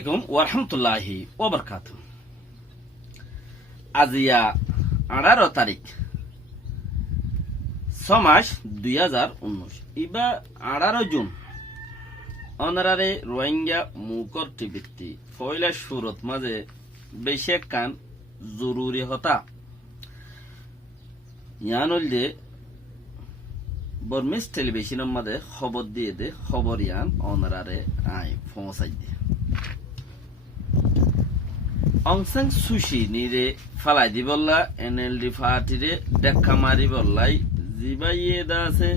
আলাইকুম ওয়ারহামতুল্লাহি ওয়াবারাকাতুহু। আজিয়া 18 তারিখ 6 মাস 2019 ইবা 18 জুন অনারারে রোহিঙ্গা মুকর টিভিতে ফয়লা সুরত মাঝে বেশে কান জরুরি হতা ইয়ানুল দে বর্মিস টেলিভিশনের মাঝে খবর দিয়ে দে খবর ইয়ান অনারারে আই পৌঁছাই দে অংসাং সুশি নিরে ফালাই দি বললা এনএলডি পার্টিরে দেখা মারি বললাই জিবাইয়ে দাসে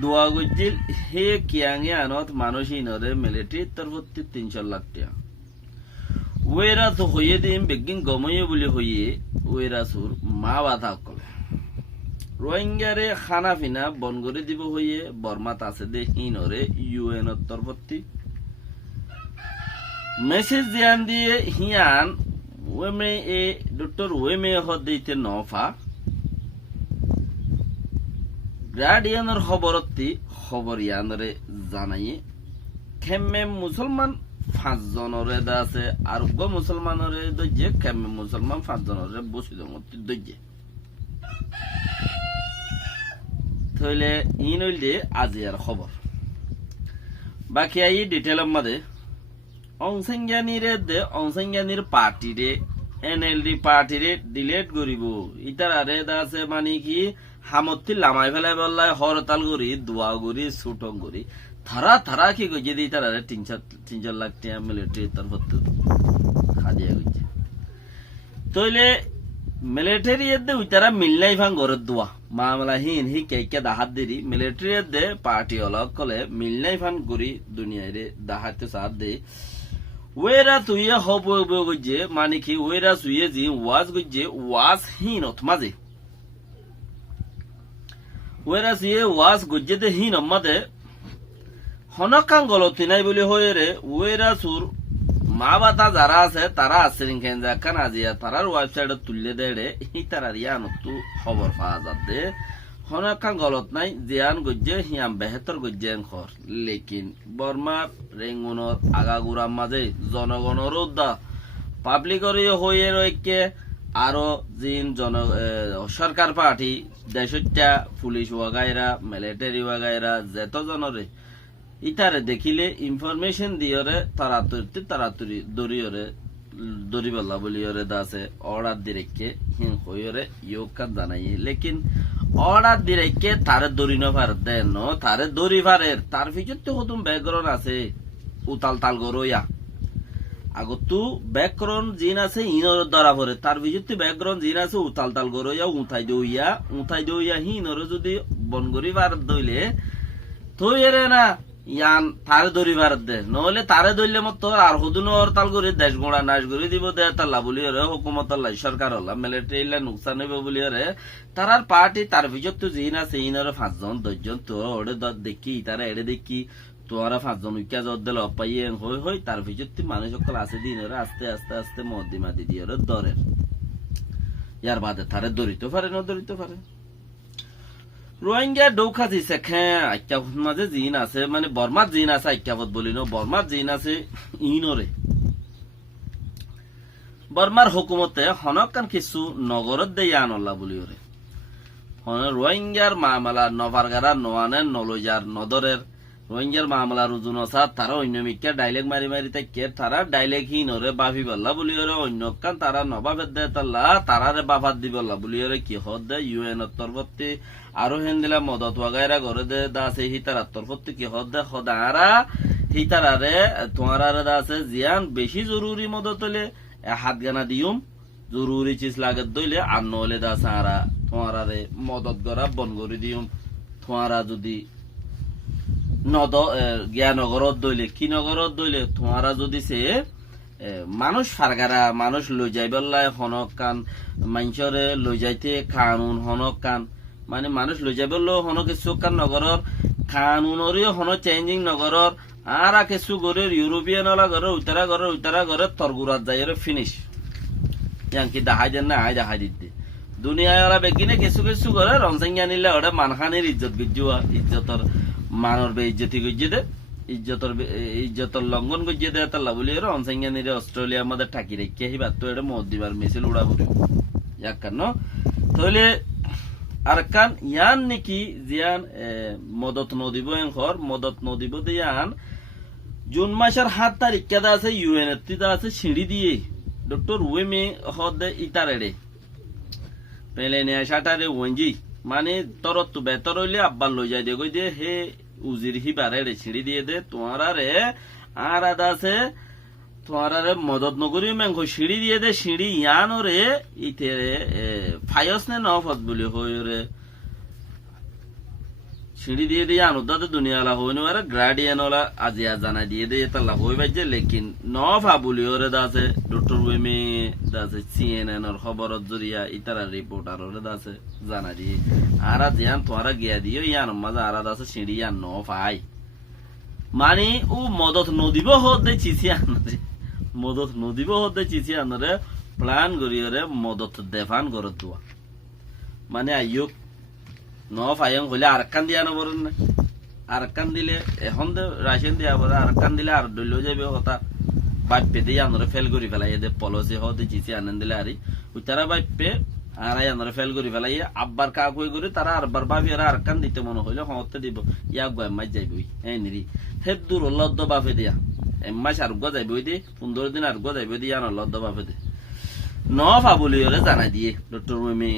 দোয়া গজিল হে কিয়াঙে আনত মানুষই নরে মিলিটারি তরফতি 300 লাখ টাকা ওয়েরা তো হইয়ে দিম বেগিন গময়ে বলে হইয়ে ওয়েরা সুর মা বাধা কলে রোহিঙ্গারে খানা ফিনা বন করে দিব হইয়ে বর্মাত আছে দে হিনরে ইউএন তরফতি মেসেজ দিয়ান দিয়ে হিয়ান ওয়েমে এ ডক্টর ওয়েমে হদিতে নফা গার্ডিয়ানের খবরতি খবর ইয়ানরে জানাইয়ে খেমে মুসলমান 5 জনরে দাসে আরোগ্য মুসলমানরে দইয়ে খেমে মুসলমান 5 জনরে বসি দমতি দইয়ে থইলে ইনইলদে আজিয়ার খবর বাকি আই ডিটেইলের মধ্যে অংসংজ্ঞানীর পার্টিরে এনএলডি পার্টিরে ডিলেট করিব ইতারারে দাসে মানে কি হামতি লামাই ফেলাই বললাই হরতাল করি দোয়া করি ছুটং করি থারা কি গজে দি তারারে 300 লাখ টাকা মিলিটারি তরফত খাদিয়া গজে তইলে মিলিটারি এদে উইতারা মিললাই ভাঙ গরে দোয়া মামলা হিন হি কেকে দাহাত দেরি মিলিটারি এদে পার্টি অলক কলে মিললাই ভাঙ করি দুনিয়ারে দাহাতে সাথ দে ওয়েরা তুইয়ে হব গজে মানে কি ওয়েরা সুয়ে জি ওয়াজ গজে ওয়াজ হিনত মাঝে ওয়েরা সুয়ে ওয়াজ গজে দে হিন মাঝে হনকান গলতি নাই বলে হয়ে রে ওয়েরা সুর মা বাতা যারা আছে তারা আসেন কেন যাকান আজিয়া তারার ওয়েবসাইটে তুললে দেড়ে হি তারার ইয়ানতু খবর পাওয়া যাবে হনকান গলত নাই জিয়ান গজে হিয়াম বেহতর গজেন খর লেকিন বর্মার রেঙ্গুনর আগাগুড়ার মাঝে জনগণের উদ্দা পাবলিকর হয়ে রয়েকে আরো জিন সরকার পার্টি দেশটা পুলিশ ওয়াগাইরা মিলিটারি ওয়াগাইরা যেত জনরে ইতারে দেখিলে ইনফরমেশন দিয়রে তাড়াতাড়ি দরিবল্লা বলিয়রে দাসে অর্ডার দিরেকে হিং হইরে ইয়োকান জানাই লেকিন অর্ডার দিরেকে তারে দরি নভার দেন তারে দরি ভারের তার ভিতরতে হতুম ব্যাকগ্রাউন্ড আছে উতাল তাল গরইয়া আগতু ব্যাকগ্রাউন্ড জিন আছে ইনর ধরা ভরে তার ভিতরতে ব্যাকগ্রাউন্ড জিন আছে উতাল তাল গরইয়া উঠাই দইয়া হিনর যদি বনগরি ভার দইলে থইরে না ইয়ান তারে দরি ভারত দে নহলে তারে দইলে মতো আর হদুন হরতাল করে দেশ গোড়া নাশ করে দিব দে তাল্লা বলি রে হুকুমত সরকার হল্লা মিলিটারি নুকসান হইব বলি রে তারার পার্টি তার ভিতর তো জিন আছে ইনারে 5 জন 10 জন তো ওড়ে দেখি তারা এড়ে দেখি তোরা 5 জন উইকা জদ দিল পাইয়ে হই তার ভিতর তো মানুষ সকল আছে দিন রে আস্তে আস্তে মদ্দিমাদি দিয়ে রে দরে ইয়ার বাদে তারে দরিতে পারে না দরিতে পারে রোহিঙ্গা ডৌখা দিছে আইকাবত মাঝে জিন আছে মানে বর্মার জিন আছে আইকাবত বলি ন বর্মার জিন আছে ইনরে বর্মার হুকুমতে হনকান কিছু নগরত দেয়া আনল্লা বলি ওরে রোহিঙ্গার মামলা নভারগারা নোয়ানে নলইজার নদরের রোহিঙ্গার মামলা রুজুন আসা তারা অন্য মিকা ডাইলেক মারি তাইকে তারা ডাইলেক হিনরে বাফি বললা বলি ওরে অন্য কান তারা নবাবের দে তাল্লা তারারে বাফাত দি বললা বলি ওরে কি হদ দে ইউএন তরফতি আরো হেন দিলা মদত ওয়াগাইরা ঘরে দে দাসে হিতারার তরফতি কি হদ দে খদারা হিতারারে তোমারারে দাসে জিয়ান বেশি জরুরি মদত হলে হাত গানা দিউম জরুরি চিজ লাগত দইলে আর নহলে দাসে আরা তোমারারে মদত গরা বন করে দিউম তোমারা যদি জ্ঞানগরত দইলে কি নগরত দইলে তোমারা যদি সে মানুষ ফারগারা মানুষ লই যাই বললাই হনক কান মানুষরে লই যাইতে কানুন হনক কান মানে মানুষ লই যাই বললো হনক কিছু কান নগরর কানুনরিও হন চেঞ্জিং নগরর আর কিছু গরের ইউরোপিয়ান ওলা উতারা ঘরে তরগুরাত যাই ফিনিশ ইয়াঙ্কি দেখাই দেন না আয় দেখাই দিতে দুনিয়ায় ওরা বেগিনে কিছু করে রংসাঙ্গি আনিলে ওটা মানখানের ইজ্জত গুজুয়া ইজ্জতর মানর বে ইজ্জতি গুজে দে ইজ্জতর লঙ্ঘন গজিয়ে দেয় তাল্লা বলি এর অনসাইঙ্গানিরে অস্ট্রেলিয়ার মধ্যে ঠাকি রেখে হিবার তো এটা মদ দিবার মিছিল উড়া পড়ি ইয়াক কান তাহলে আর কান ইয়ান নাকি জিয়ান মদত নদিব এখর মদত নদিব দিয়ান জুন মাসের 7 তারিখ কেদা আছে ইউএনএফটিতে আছে সিঁড়ি দিয়ে ডক্টর ওয়েমে হদে ইতারেড়ে পেলে নিয়ে সাটারে ওয়েঞ্জি মানে তরত বেতর হইলে আব্বার লই যাই দিয়ে কই দিয়ে হে উজির হি বারে সিঁড়ি দিয়ে দে তোমারে আর আদা আছে তোমারে মদত নগরী মেঙ্গ সিঁড়ি দিয়ে দে সিঁড়ি ইয়ান রে ইতে ফায়স নে নফত বলি হই রে সিঁড়ি দিয়ে দিয়ে আনুদাতে দুনিয়ালা হইনি আরে গ্রাডিয়ান ওলা আজিয়া জানা দিয়ে দিয়ে তাল্লা হই বাজে লেকিন নফা বলি ওরে দাসে ডক্টর ওয়েমে দাসে সিএনএন এর খবরত জরিয়া ইতারা রিপোর্টার ওরে দাসে জানা দিয়ে আরা জিয়ান তোরা গিয়া দিও ইয়ান মাঝে আরা দাসে সিঁড়ি ইয়ান নফাই মানে ও মদত নদিব হতে চিছি আনরে মদত নদিব হতে চিছি আনরে প্ল্যান করিয়রে মদত দেফান করে তোয়া মানে আইয়ক নফায়ং হইলে আরেকখান দিয়া নবরেন না আরেকখান দিলে এখন রাশিয়ান দিয়া বলে আরেকখান দিলে আর দলীয় যাবে কথা বাপ্পে দিয়ে আনরে ফেল করি ফেলাই এদের পলিসি হতে চিছি আনেন দিলে আরি উতারা বাপ্পে আর আনরে ফেল করি ফেলাই আব্বার কাকুই করে তারা আরবার ভাবি আর আরেকখান দিতে মনে হইলে হতে দিব ইয়াক গয় মাস যাইবই হ্যাঁ নিরি হেদ দূর লদ্দ বাপে দিয়া মাস আর গো যাইবই দি 15 দিন আর গো যাইবই দিয়া লদ্দ বাপে দে নফা বলি ওরে জানাই দিয়ে ডক্টর ওয়েমে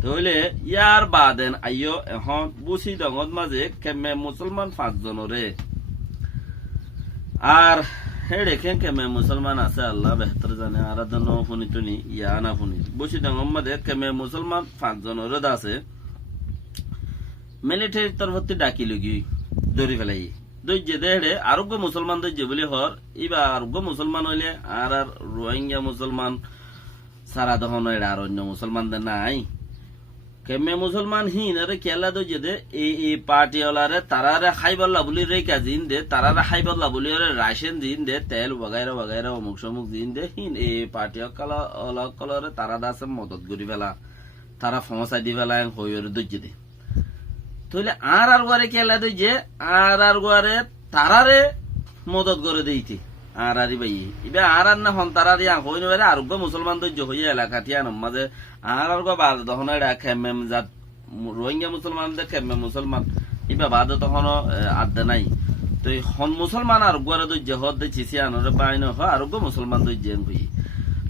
তাহলে ইয়ার বাদেন আইয় এখন বুঝি ডঙত মাঝে কেমে মুসলমান 5 জনরে আর হে দেখেন কেমে মুসলমান আছে আল্লাহ বেহতর জানে আর জন শুনি তুনি ইয়া না শুনি বুঝি ডঙত মাঝে কেমে মুসলমান 5 জনরে আছে মিলিটারি তরফতি ডাকি লগি দৌড়ি ফেলাই দৈর্য দেড়ে আরোগ্য মুসলমান দৈর্য বলি হর ইবা আরোগ্য মুসলমান হইলে আর রোহিঙ্গা মুসলমান সারা দহন আর অন্য মুসলমানদের নাই কেমে মুসলমান হিন আরে কেলা দৈর্য দে এই পার্টি ওলারে তারারে খাইবল্লা বলি রেখা দিন দে তারারে খাইবল্লা বলি রাশন দিন দে তেল বগাইরা বগাইরা অমুক সমুক দিন দে হিন এই পার্টি কলরে তারা দাসে মদত করি ফেলা তারা ফসাই দি ফেলা হইরে দৈর্য দে তাহলে আর গোয়ারে কেলা দই যে আর গোয়ারে তারারে মদত করে দিইতে আর ভাই ইবে আর না হন তারারি হইন বেড়ে আরোগ্য মুসলমান দৈর্য হইয়া এলাকা টিয়ান মাঝে আর বাদ তখন খেমেম জাত রোহিঙ্গা মুসলমান খেমে মুসলমান ইবা বাদ তখন আদে নাই তো হন মুসলমান আর গোয়ারে দৈর্য হদ দে চিসি আনরে বাইন হ আরোগ্য মুসলমান দৈর্য হই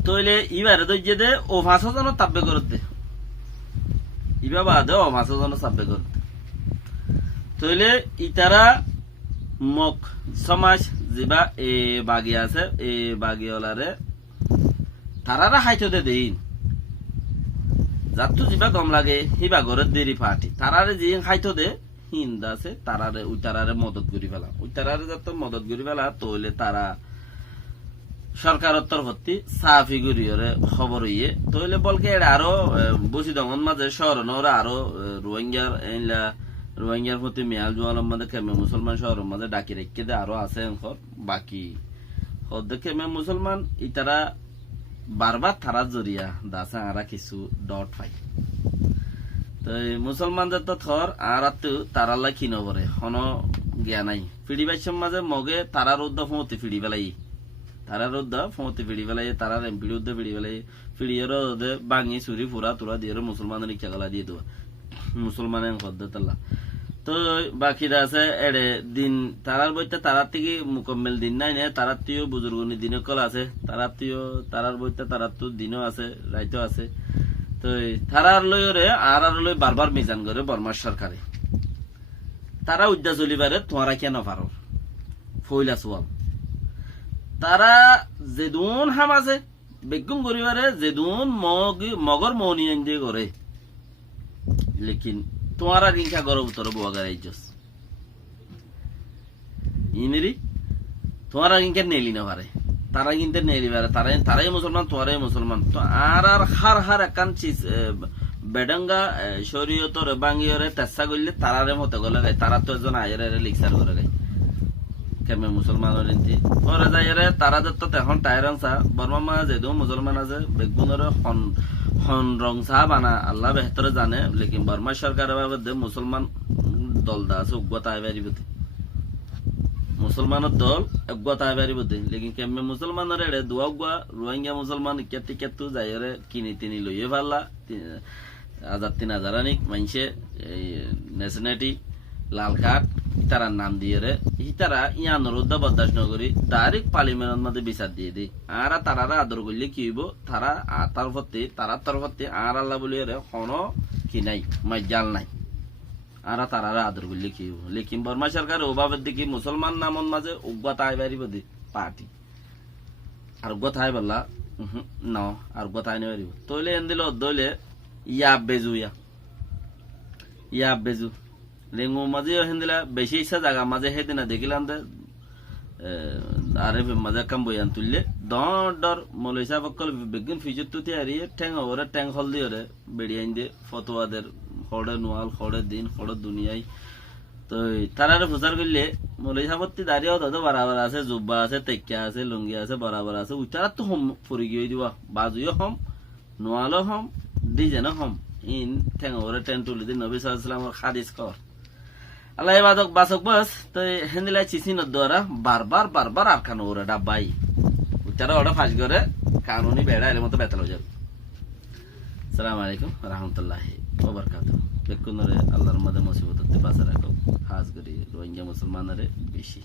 তইলে ইবারে দৈর্য দে ও 500 জন তাব্বে করতে ইবা বাদ ও 500 জন তাব্বে করতে তাহলে ইতারা মক সমাজ যেবা এ বাগি আছে এ বাগিওলারে তারারা হাইতো দে দিন যাত্তু যেবা কম লাগে হিবা ঘরের দেরি পার্টি তারারে যে হাইতো দে হিন্দা আছে তারারে উইতারারে মদত করি ফেলা উইতারারে যত মদত করি ফেলা তাহলে তারা সরকারের তরফতি সাফি করিয়রে খবর ইয়ে তাহলে বলকে এটা আরো বসি দমন মাঝে শহর নরা আরো রোহিঙ্গার প্রতি মেয়াল জোয়ালের মধ্যে কেমে মুসলমান শহরের মধ্যে ডাকি রেখে দে আরো আছে বাকি কেমে মুসলমান ইতারা বারবার তারা জরিয়া দাসা আরা কিছু ডট পাই তো মুসলমানদের তো থর আর তারাল্লা কি নবরে হন জ্ঞা নাই ফিড়ি বাইসের মাঝে মগে তারার উদ্দা ফমতি ফিড়ি বেলাই তারার উদ্দা ফমতি ফিড়ি বেলাই তারার এমপির উদ্দা ফিড়ি বেলাই ফিড়িয়ের বাঙি চুরি ফুরা তুরা দিয়ে মুসলমানের রিক্সা গলা দিয়ে দেওয়া মুসলমানের হদ্দাতাল্লাহ তো বাকিরা আছে এড়ে দিন তারার বইতে তারার থেকে মুকম্মেল দিন নাই না তারার তিও বুজুর্গনি দিনও কল আছে তারার বইতে তারার তো দিনও আছে রাইতো আছে তো তারার লইরে আর লই বারবার মিজান করে বর্মার সরকারে তারা উদ্যা চলিবারে তোমরা কেন পারো ফইলা সোয়াল তারা যেদুন হাম আছে বেগুন করিবারে যেদুন মগর মৌনি দিয়ে করে লেকিন তোমারা হিংসা গরব উত্তর বুয়াগার আইজস ইমেরি তোমারা হিংসা নেলি না পারে তারা কিন্তু নেলি পারে তারাই মুসলমান তোরাই মুসলমান তো আর হার একান চিজ বেডাঙ্গা শরীয়তর বাঙ্গিয়রে তেসা করলে তারারে মতে গলে গাই তারা তো একজন আয়ের লিক্সার করে গাই কেমন মুসলমানের ইন্তি ওরা যাইরে তারা তো এখন টায়ারাংসা বর্মা যেহেতু মুসলমান আছে বেগুনের হন রং চা বানা আল্লাহ বেহতরে জানে লেকিন বর্মা সরকারের বাবদ মুসলমান দলদা আছে উগ্রতা আইবারিবতে মুসলমানের দল একগুয়া তাই পারিব দে লেকিন কেমনে মুসলমানের এড়ে দুয়া রোহিঙ্গা মুসলমান কেতে কেতু যাইরে কিনি তিনি লইয়ে পারলা 1000-3000 আনিক মাইনছে নেশনালিটি লাল কার্ড তারা নাম দিয়ে রে তারা ইয়ানোর উদ্দা বরদাস্ত নগরী ডাইরেক্ট পার্লিমেন্টের মধ্যে বিচার দিয়ে দেয় আর তারা আদর করলে কি হইব তারা তার তরফতে আর আল্লাহ বলি রে কোনো কি নাই মাইজাল নাই আর তারা আদর করলে কি হইব লেকিন বর্মা সরকার ওভাবে দেখি মুসলমান নামন মাঝে উগ্গা তাই পারিব দে পার্টি আর উগ্গা তাই বললা ন আর উগ্গা তাই পারিব তইলে এন দিল দইলে ইয়া বেজু লেঙ্গু মাঝে হেন্দিলা বেশি ইচ্ছা জায়গা মাঝে হেদিনা দেখিলাম আরে মাঝে কাম বইয়ান তুললে ডর মলইসা বকল বেগিন ফিজত তুতি আরি ঠ্যাং ওরে ঠ্যাং হল দিয়ে রে বেড়িয়াইন দে ফতোয়াদের খড়ে নোয়াল খড়ে দিন খড়ে দুনিয়ায় তো তারারে প্রচার করলে মলইসা ভর্তি দাঁড়িয়েও তাদের বরাবর আছে জুব্বা আছে তেক্কা আছে লুঙ্গি আছে বরাবর আছে উইতারা তো হম ফুরি গিয়ে দিবা বাজুও হম নোয়ালও হম ডিজাইনও হম ইন ঠ্যাং ওরে ঠ্যাং তুলি দিন নবী সাল্লাল্লাহু আলাইহি খাদিস কর আল্লাহ বাদক বাসক বাস তো হেন্দিলাই চিচিনত দ্বারা বারবার আর খানো ওরা ডাব্বাই উচ্চারা ওটা ফাঁস করে কানুনি বেড়া এর মতো বেতাল যাবে সালাম আলাইকুম রহমতুল্লাহি ওয়া বারাকাতুহু বেকুনরে আল্লাহর মধ্যে মুসিবত বাঁচা রাখো খাস করে রোহিঙ্গা মুসলমানরে বেশি